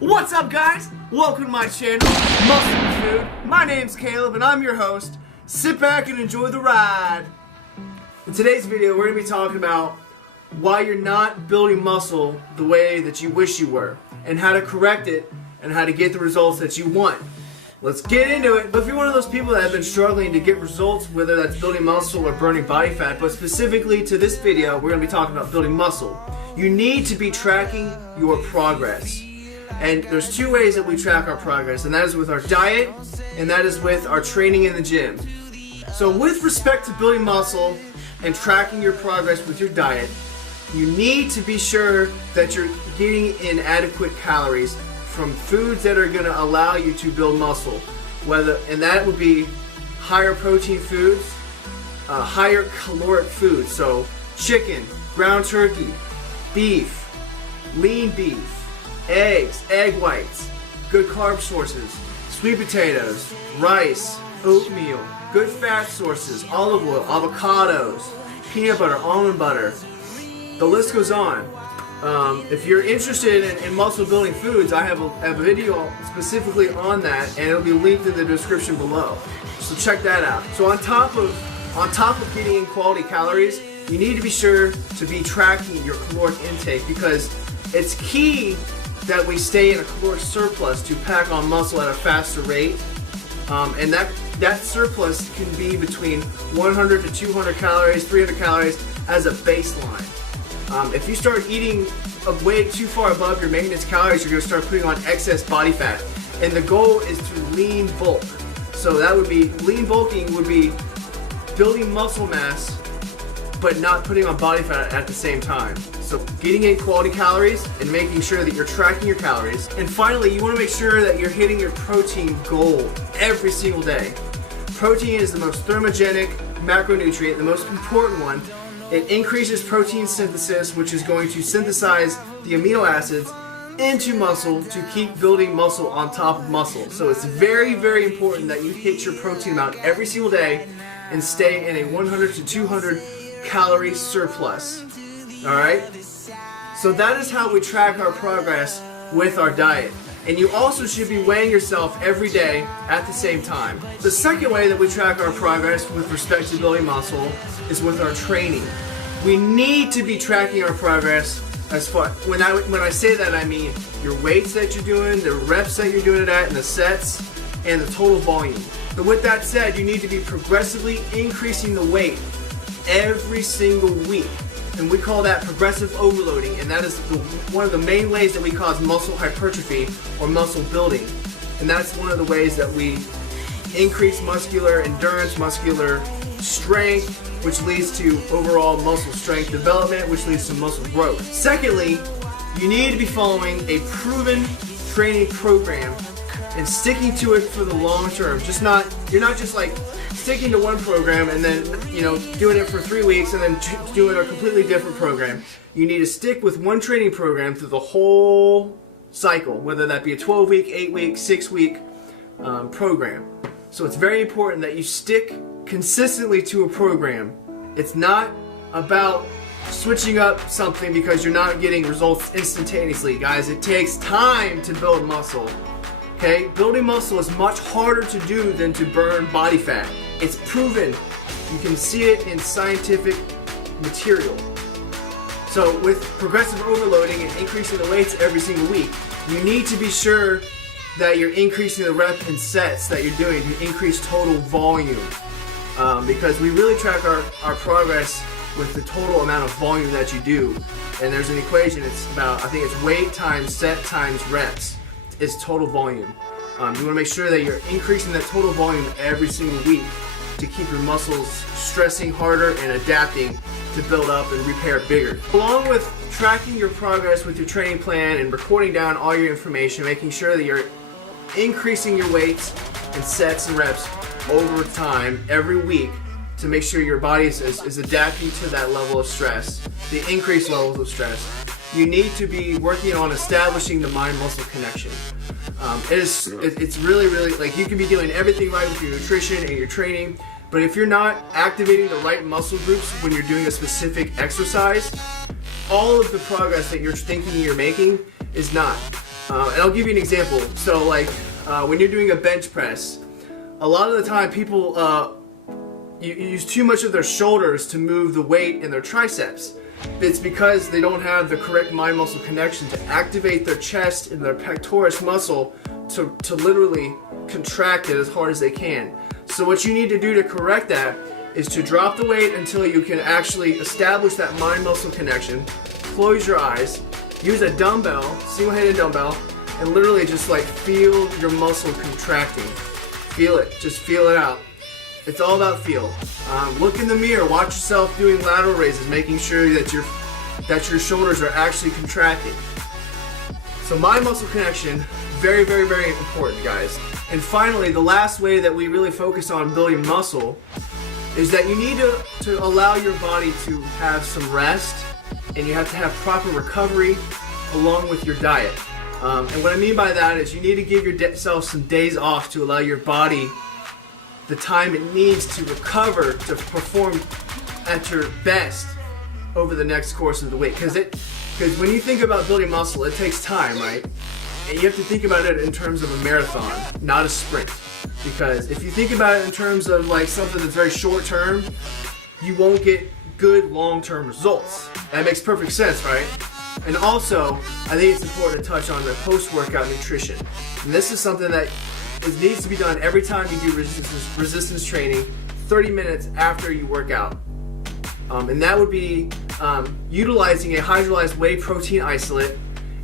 What's up, guys? Welcome to my channel, Muscle Food. My name's Caleb and I'm your host. Sit back and enjoy the ride. In today's video, we're going to be talking about why you're not building muscle the way that you wish you were, and how to correct it, and how to get the results that you want. Let's get into it. But if you're one of those people that have been struggling to get results, whether that's building muscle or burning body fat, but specifically to this video, we're going to be talking about building muscle. You need to be tracking your progress. And there's two ways that we track our progress, and that is with our diet, and that is with our training in the gym. So with respect to building muscle and tracking your progress with your diet, you need to be sure that you're getting in adequate calories from foods that are going to allow you to build muscle. And that would be higher protein foods, higher caloric foods. So chicken, ground turkey, beef, lean beef, eggs, egg whites, good carb sources, sweet potatoes, rice, oatmeal, good fat sources, olive oil, avocados, peanut butter, almond butter. The list goes on. If you're interested in muscle building foods, I have a video specifically on that, and it'll be linked in the description below. So check that out. So on top of getting in quality calories, you need to be sure to be tracking your caloric intake, because it's key that we stay in a caloric surplus to pack on muscle at a faster rate. And that surplus can be between 100 to 200 calories, 300 calories as a baseline. If you start eating way too far above your maintenance calories, you're going to start putting on excess body fat. And the goal is to lean bulk. So that would be, lean bulking would be building muscle mass, but not putting on body fat at the same time. So getting in quality calories and making sure that you're tracking your calories. And finally, you want to make sure that you're hitting your protein goal every single day. Protein is the most thermogenic macronutrient, the most important one. It increases protein synthesis, which is going to synthesize the amino acids into muscle to keep building muscle on top of muscle. So it's very, very important that you hit your protein amount every single day and stay in a 100 to 200 calorie surplus. Alright? So that is how we track our progress with our diet. And you also should be weighing yourself every day at the same time. The second way that we track our progress with respect to building muscle is with our training. We need to be tracking our progress as far, when I say that, I mean your weights that you're doing, the reps that you're doing it at, and the sets, and the total volume. So with that said, you need to be progressively increasing the weight every single week. And we call that progressive overloading, and that is one of the main ways that we cause muscle hypertrophy or muscle building. And that's one of the ways that we increase muscular endurance, muscular strength, which leads to overall muscle strength development, which leads to muscle growth. Secondly, you need to be following a proven training program and sticking to it for the long term. You're not just like sticking to one program and then, doing it for 3 weeks and then doing a completely different program. You need to stick with one training program through the whole cycle, whether that be a 12-week, 8-week, 6-week program. So it's very important that you stick consistently to a program. It's not about switching up something because you're not getting results instantaneously, guys. It takes time to build muscle. Okay, building muscle is much harder to do than to burn body fat. It's proven. You can see it in scientific material. So with progressive overloading and increasing the weights every single week, you need to be sure that you're increasing the rep and sets that you're doing to increase total volume. Because we really track our progress with the total amount of volume that you do. And there's an equation, I think it's weight times set times reps is total volume. You want to make sure that you're increasing that total volume every single week to keep your muscles stressing harder and adapting to build up and repair bigger. Along with tracking your progress with your training plan and recording down all your information, making sure that you're increasing your weights and sets and reps over time every week to make sure your body is adapting to that level of stress, the increased levels of stress. You need to be working on establishing the mind-muscle connection. It's really, really, like, you can be doing everything right with your nutrition and your training, but if you're not activating the right muscle groups when you're doing a specific exercise, all of the progress that you're thinking you're making is not. And I'll give you an example. So like when you're doing a bench press, a lot of the time people you use too much of their shoulders to move the weight in their triceps. It's because they don't have the correct mind-muscle connection to activate their chest and their pectoris muscle to literally contract it as hard as they can. So what you need to do to correct that is to drop the weight until you can actually establish that mind-muscle connection. Close your eyes, use a dumbbell, single-handed dumbbell, and literally just like feel your muscle contracting. Feel it, just feel it out. It's all about feel. Look in the mirror, watch yourself doing lateral raises, making sure that your shoulders are actually contracting. So mind muscle connection, very, very, very important, guys. And finally, the last way that we really focus on building muscle is that you need to allow your body to have some rest, and you have to have proper recovery along with your diet. And what I mean by that is you need to give yourself some days off to allow your body the time it needs to recover to perform at your best over the next course of the week. Because when you think about building muscle, it takes time, right? And you have to think about it in terms of a marathon, not a sprint. Because if you think about it in terms of like something that's very short term, you won't get good long-term results. That makes perfect sense, right? And also, I think it's important to touch on the post-workout nutrition. And this is something that needs to be done every time you do resistance training, 30 minutes after you work out. And that would be utilizing a hydrolyzed whey protein isolate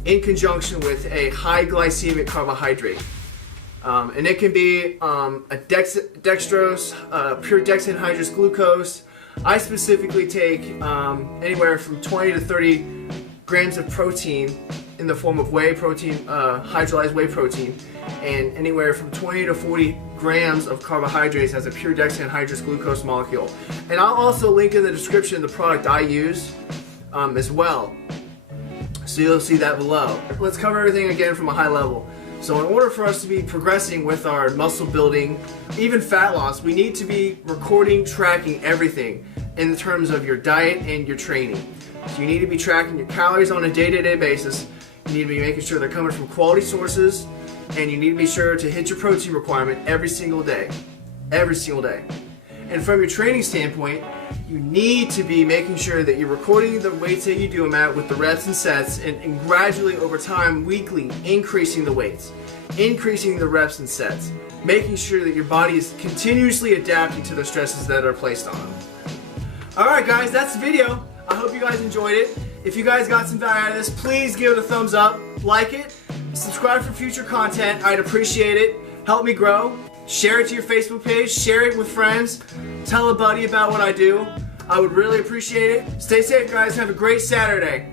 in conjunction with a high glycemic carbohydrate. And it can be a dextrose, pure dexanhydrous glucose. I specifically take anywhere from 20 to 30 grams of protein in the form of whey protein, hydrolyzed whey protein, and anywhere from 20 to 40 grams of carbohydrates as a pure dexanhydrous glucose molecule. And I'll also link in the description the product I use as well. So you'll see that below. Let's cover everything again from a high level. So in order for us to be progressing with our muscle building, even fat loss, we need to be recording, tracking everything in terms of your diet and your training. So you need to be tracking your calories on a day-to-day basis. You need to be making sure they're coming from quality sources, and you need to be sure to hit your protein requirement every single day. Every single day. And from your training standpoint, you need to be making sure that you're recording the weights that you do them at with the reps and sets, and gradually over time, weekly, increasing the weights, increasing the reps and sets, making sure that your body is continuously adapting to the stresses that are placed on them. Alright guys, that's the video. I hope you guys enjoyed it. If you guys got some value out of this, please give it a thumbs up, like it, subscribe for future content. I'd appreciate it. Help me grow. Share it to your Facebook page, share it with friends, tell a buddy about what I do. I would really appreciate it. Stay safe guys, have a great Saturday.